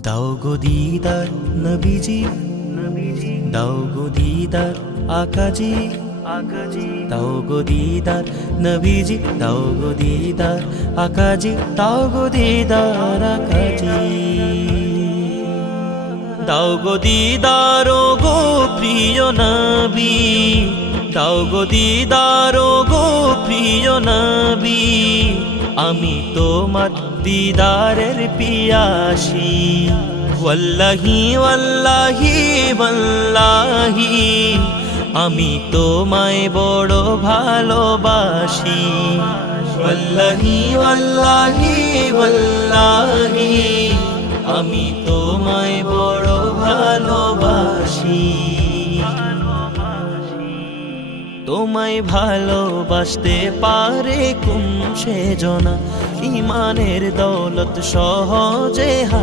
দাও গো দিদার নবীজি। দাও গো দিদার আকাজি। আকাজি দাও গো দিদার নবীজি। দাও গো দিদার আকাজি। দাও গো দিদার আকাজি। দাও গো দিদার গো প্রিয় নবী। দাও গো দিদার গো প্রিয় নবী। আমি তোমার দিদারের পিয়াসি। ওয়াল্লাহি ওয়াল্লাহি ওয়াল্লাহি। আমি তোমায় বড় ভালোবাসি। ওয়াল্লাহি ওয়াল্লাহি ওয়াল্লাহি। আমি তোমায় বড় ভালোবাসি। তোমায় ভালোবাসতে পারে কুম সে জনা ইমানের দৌলত সহজে